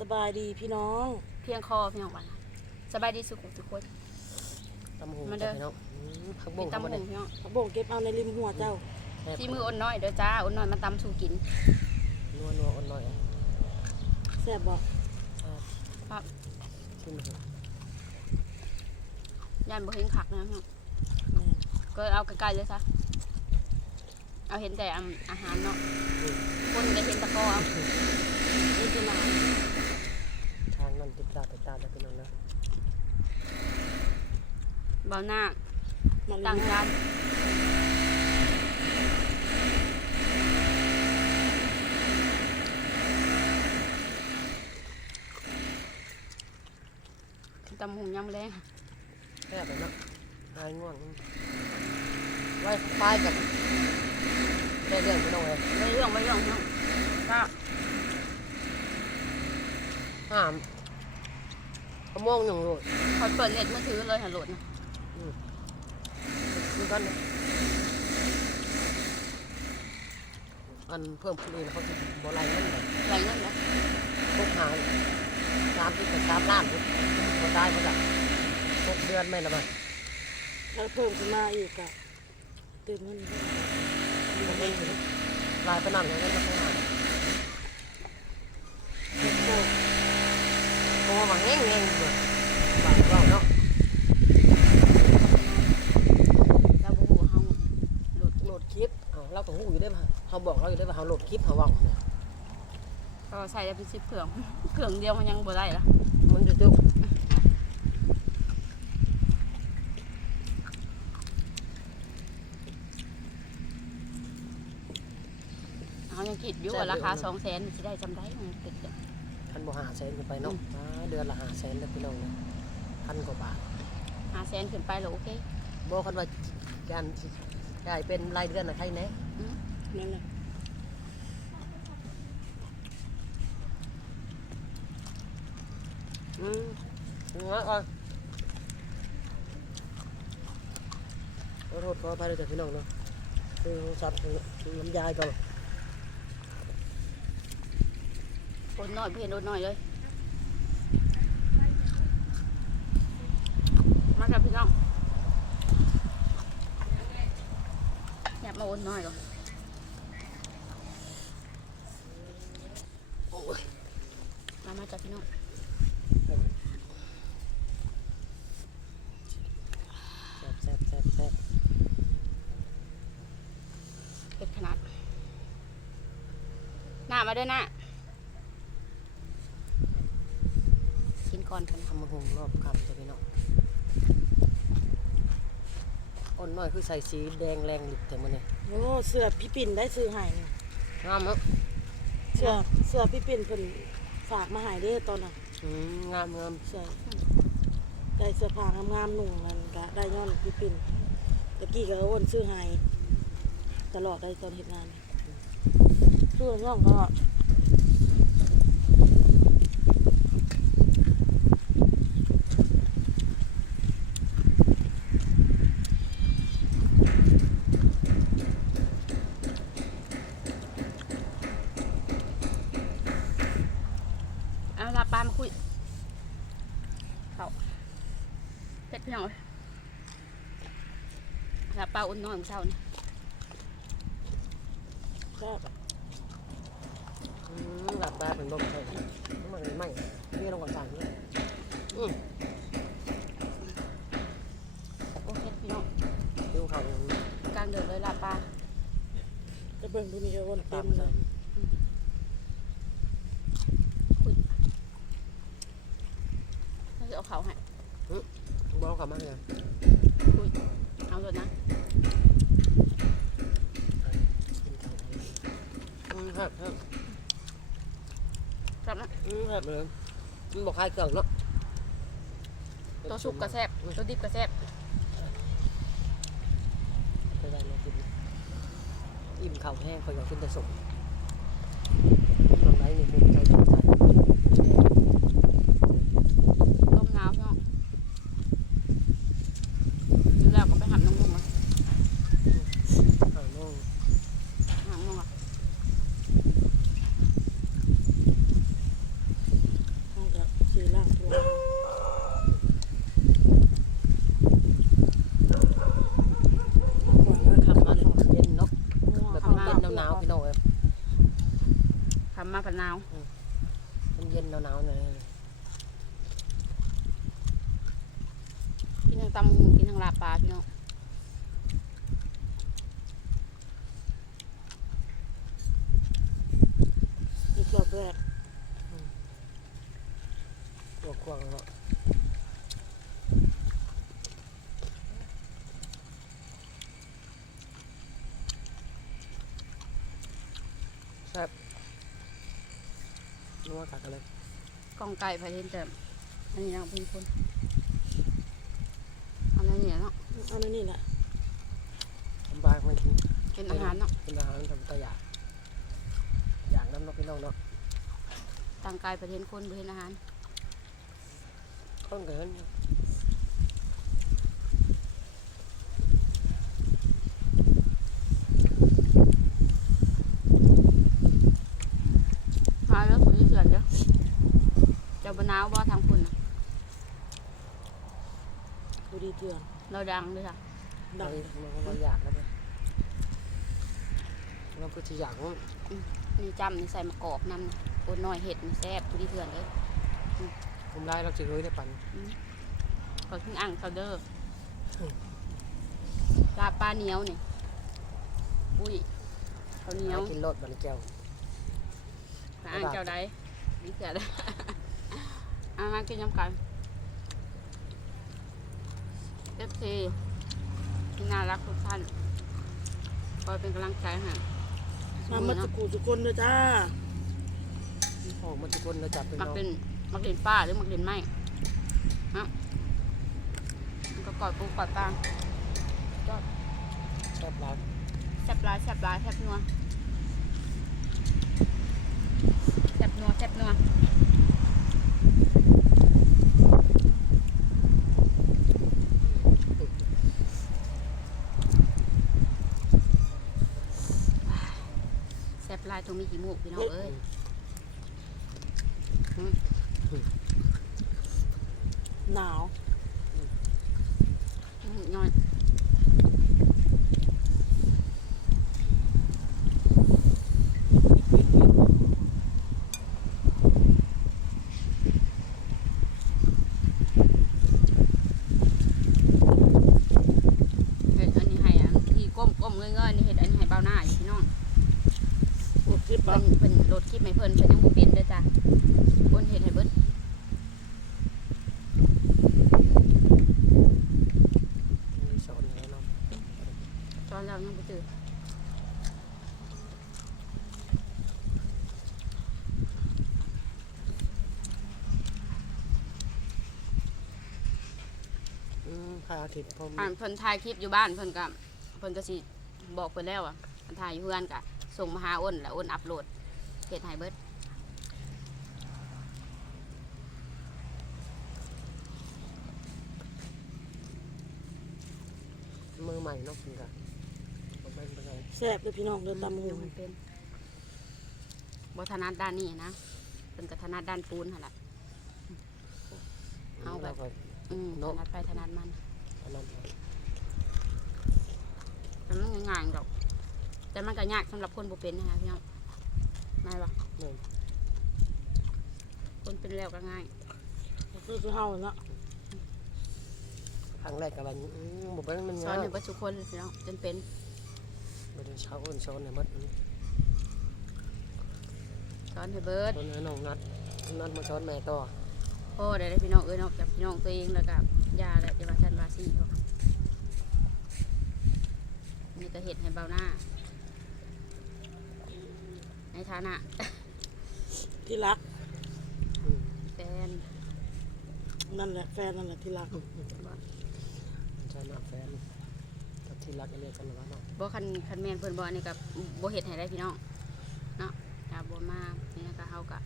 สบายดีพี่น้องเพียงคอเพียงวันสบายดีสุขทุกคน ตำหูมาเด้อพี่น้องอืมผักบุ้มีงตำเข้าหมางเลยพี่น้องผักบ่งเก็บเอาในริมหัวเจ้าแซ่บที่มืออ้นน้อยเด้อจ้าอ้นน้อยมาตำสู่กินนัวนัวอ่อนหน่อยอะแซ่บบ่แซ่บครับชิมดูย่านบ่เห็นผักนะพี่น้องแม่นก็เอาไกลๆเลยซะเอาเห็นแต่อาอาหารเนาะคนก็เห็นแตะกอเอานี่จะมาทางนั้นติดจาติดจาแล้วพี่น้องนะเบาหน้ามาต่าลิงนจานตำหุงยำแรงแซ่บเลยเนาะหายง่วงไว้ไฟกับได้เรื่องพี่น้องเลยไม่เรื่องไม่เรื่องพี่น้องก็ห้าม ขโมงหนึ่งโลดคอยเปิดเน็ตมือถือเลยหันโหลดนะคือกันนะอันเพิ่มขึ้นเองเขาจะบ่ไรนั่นเลยไรนั่นแหละพวกหาสามที่เป็นสามล้านพวกบ่ได้มาจากหกเดือนไม่ละมั้งถ้าเพิ่มขึ้นมาอีกอะเติมเงินมันไม่ถึงลายพนันเลยนั่นมาข้างหน้า เก็บโซ่ โอ้มาแห้งแห้งเลยบางรอบเนาะเราบูฮูเฮาโหลดโหลดคลิปอ้าวเราก็หูอยู่ได้ป่ะเขาบอกเราอยู่ได้ป่ะเขาโหลดคลิปเขาบอกเนี่ยก็ใส่ได้เป็นสิบเครื่องเครื่องเดียวมันยังบ่ได้ละมันจะจุกเขายังคิดอยู่ว่าราคาสองแสนสิได้จำได้มันติดอยู่พัน บ่หาแสนขึ้นไปเนาะอ่าเดือนละหาแสนแล้วพี่น้องเนี่ยพันกว่าบาทหาแสนขึ้นไปแล้วโอเคบอกกันว่าการได้เป็นรายเดือนนะใครแน่นั่นแหละอืมงั้นอะขอโทษขออภัยด้วยจ้ะพี่น้องเนาะคือสัตว์น้ำยายก่ อนโอนน้อยเพื่อนโอนน้อยเลย มาครับพี่น้องอยากมาโอนน้อยก่อนโอ้ยมามาจากพี่น้องแซ่บแซ่บแซ่บแซ่บเผ็ดขนาดหน้ามาด้วยหน้า กินก่อนกันทำมาหุงรอบคำจ้ะพี่น้องอ่อนน้อยคือใส่สีแดงแรงหลิบแต่มันเนี่ยโอ้เสื้อพี่ปิ่นได้ซื้อให้นี่งามเนาะเสื้อเสื้อพี่ปิ่นเพิ่นฝากมาให้เด้อตอนน่ะอืมงามงามเสื้อได้เสื้อผ้างามๆหนุ่งนั่นก็ได้ย้อนพี่ปิ่นตะกี้ก็อ้วนซื้อให้ตลอดได้ตอนเฮ็ดงานซื้อน้องก็ ปลามาคุยเขาเผ็ดพี่น้องลาปลาอุ่นน้อยของเช้านี่แซ่บอืมหลับตาเป็นลมใส่น้ำมันไม่เรียกลงก่อนสั่งเนี่ยอืมโอเคพี่น้องดูเขาอย่างนี้กลางเดินเลยลาปลาจะเบิ่งดูนี่ก็อ้วนตาเต็มมเลใส่ย เราจะเอาเขาให้ บอกกลับมาเลยเอาเลยนะอืมครับครับครับนะอืมครับเลยมันบอกคลายเครื่องเนาะตัวสุกกระแซบตัวดิบกระแซบไปได้เลยกินอิ่มข้าวแห้งคอยอยากกินแต่สุกตรงไหนนี่มุมใจสนใจ ต้มน้ำพี่น้องแล้วก็ไปหันน้ำมันมา อ่าน้อง หันน้ำมัน ผัดหนาวมันเย็นหนาวๆหน่อยกินทั้งตำหูกินทั้งลาบปลาพี่น้องอีกรอบแรกกลัวกลัวเนาะแซ่บ นัวกัดอะไรกล้องไก่ไฟเห็นแต่อันนี้นะเป็นคนอันนั้นเนี่ยเนาะเอาในนี่แหละทำบายมันกินเป็นอาหารเนาะเป็นอาหารทำตัวอย่างอย่างน้ำเนกพี่น้องเนาะต่างกายไปเห็นคนไปเห็นอาหารคนก็เห็น มาแล้วคนที่เสือนเด้อเจ้าบะนาวบ่ทางคุณนะ ดูดี เตือนเราดังด้วยค่ะดังมันก็อยากแล้วเนี่ยเราก็จะอยากว่านี่จำนี่ใส่มะกอกนำโอนน้อยเห็ดนี่แซ่บทุกที่เถื่อนเลยผมไล่เราจะรู้ได้ปันขอขึ้นอ่างเขาเด้อลาบปลาเหนียวนี่อุ้ยเขาวเหนียวกินรสบันแก้วอ่างเจ้าใดนี่เถื่อนเลยเอามากินน้ำกัน เอฟซีที่น่ารักทุกท่านคอยเป็นกำลังใจให้มามาจุกูจุกคนเลยจ้าโอ้มันจะคนเราจับเป็นมักน้องเป็นมักเล่นป้าหรือมักเล่นไม้ฮะมันก็กอดปูกอดปลาแซ่บร้านแซ่บหลายแซ่บหลายแซ่บนัวแซ่บนัวแซ่บนัวแซ่บหลาย ตรงมีกี่มูกพี่น้องเอ้ยหนาวอืมน้อยเฮ็ดอันนี้ให้อันที่ก้มก้มเงยๆนี่เฮ็ดอันนี้ให้เบาหน้าอยู่พี่น้อง พวกคลิป เพิ่บ้านเพิ่นโหลดคลิปให้เพิ่นเพิ่นยังบ่เป็นเด้อจ้ะเพิ่นเฮ็ดให้เบิดมีสอนให้เนาะตอนเรายังบ่ตื่นอืมพระอาทิตย์พอมอ่านเพิ่นถ่ายคลิปอยู่บ้านเพิ่นก็เพิ่นก็สิบอกเพิ่นแล้วอะเพิ่นถ่ายอยู่เฮือนก็ ส่งมาหาอ้นแล้วอ้นอัปโหลดเฮ็ดให้เบิดมือใหม่เนาะคุณกันผมไม่เป็นไรแซ่บเลยพี่น้องเดินตามหูยังมันเป็นบ่ถนัดด้านนี้นะเพิ่นก็ถนัดด้านปูนหั่นล่ะ เอาแบบแล้วก็อืมถนัดไปถนัดมันอันนั้นแต่มันง่ายๆดอก แต่มันก็ยากสำหรับคนบ่เป็นนะคะพี่น้องง่ายปะนี่นคนเป็นแล้วก็ง่ายก็คือคือเฮาเนาะครั้งแรกกับมันอืมบอกไปมันสเงอนาให้เบ่ทุกคนพี่น้องจนเป็นไม่ได้เช้าอ้นสอนเนี่ยมัดสอนให้เบิดสอนให้น้องนัดนัดมาสอนแม่ต่อพ่อได้ได้พี่น้องเอ้ยนอกจากพี่น้องตัวเองแล้วก็ยาและจะว่าชันว่าซี่เขานี่ก็เห็ดให้เบาหน้า ในฐานะที่รักอืมแฟนนั่นแหละแฟนนั่นแหละที่รักใช่หน้าแฟนกับที่รักกันเลยกันวะเนาะบ่คันคันแมนเพิ่นบ่อันนี้ก็บ่เฮ็ดให้ได้พี่น้องเนาะถ้าบ่มานี่ก็เฮาก็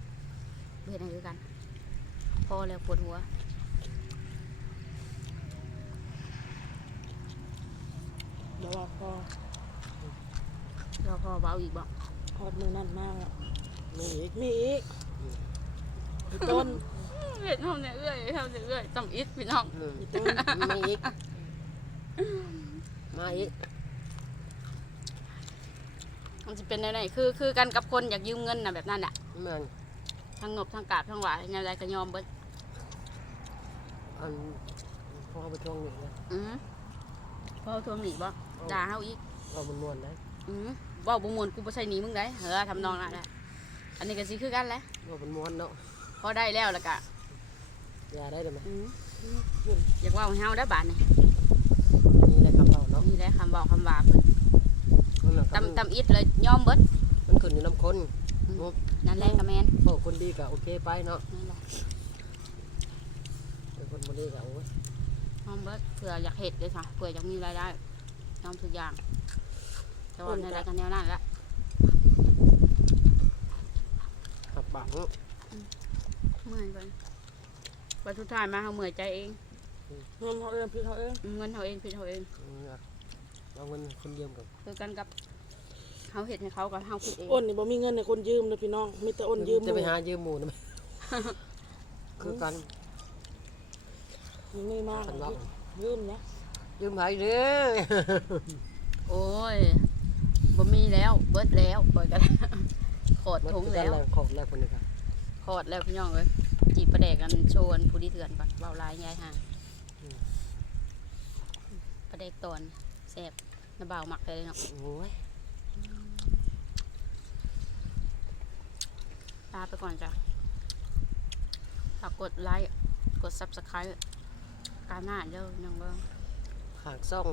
บ่เฮ็ดให้คือกัน พอแล้วปวดหัวเดี๋ยวว่าพอรอพอเบเอาอีกบ่ฮ อดมือนั่นมากอะมีอีกมีอีกมีต้นเฮ็ดเฮาเนี่ยเอื้อยเฮาเนี่ยเอื้อยต้องอีกพี่น้องอืมมีต้นมีอีกมาอีกมันมันจะเป็นแนวไหนคือคือกันกับคนอยากยืมเงินน่ะแบบนั้นแหละแม่นทั้งงบทั้งกราบทั้งหวายแนวใดก็ยอมเบิดอันพ่อไปช่วงนี้นะอือพอทวงหนีบ่ด่าเฮาอีกเอามันม่วนๆนะอือเว้าบ่ม่วนกูบ่ใช่หนีมึงได้เฮ้อทำนองนั้นแหละอันนี้ก็สิคือกันแหละว่ามันม่วนเนาะพอได้แล้วแล้วก็ยาได้เลยไหมอืออยากเว้าให้เฮาได้บาดนี่นี่แหละคำเล่าเนาะนี่แหละคำบอกคำว่าเพิ่นมันน่ะตำตำอิดเลยยอมเบิดมันขึ้นอยู่น้ำคนนั่นแหละก็แม่นโอ้คนดีก็โอเคไปเนาะนั่นแหละแต่คนบ่ดีก็โอ้ยยอมเบิดเผื่ออยากเฮ็ดเลยค่ะเผื่ออยากมีรายได้ยอมทุกอย่างแต่ว่าในรายการแนวนั้นแหละหักบังเมื่อยไปวันสุดท้ายมาเขาเมื่อยใจเองเงินเขาเองพี่เขาเองเงินเขาเองผิดเขาเองเอาเงินคนยืมกับคือกันกับเขาเห็ดให้เขากับเขาผิดเองอ้นนี่บ่มีเงินให้คนยืมเลยพี่น้องมีแต่อ้นยืมจะไปหมู่หายืมหมูนะไหมคือกันมันมีมากคันว่ายืมนะยืมไผเด้อ โอ้ย บ่มีแล้ว เบิดแล้วปล่อยกันขอดมันทงคือกัแล้นวแรงของแรกคนนี้ครับขอดแล้วพี่น้องเลยจีบประแดกกันโชว์อันผู้ดีเถื่อนก่อนเบาลายยายห่างประแดกตอนแซ่บน้าบ่าวหมักเลยเนาะโอ้ยลาไปก่อนจ้ะฝากกดไลค์ กด subscribe การหน้าเด้อยังเบิ่ง หากซ่อง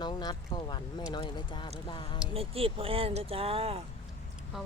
น้องนัดพ่อหวันแม่น้อยนะจ้าบ๊ายบาย แม่จีบพ่อแอนเด้จ้า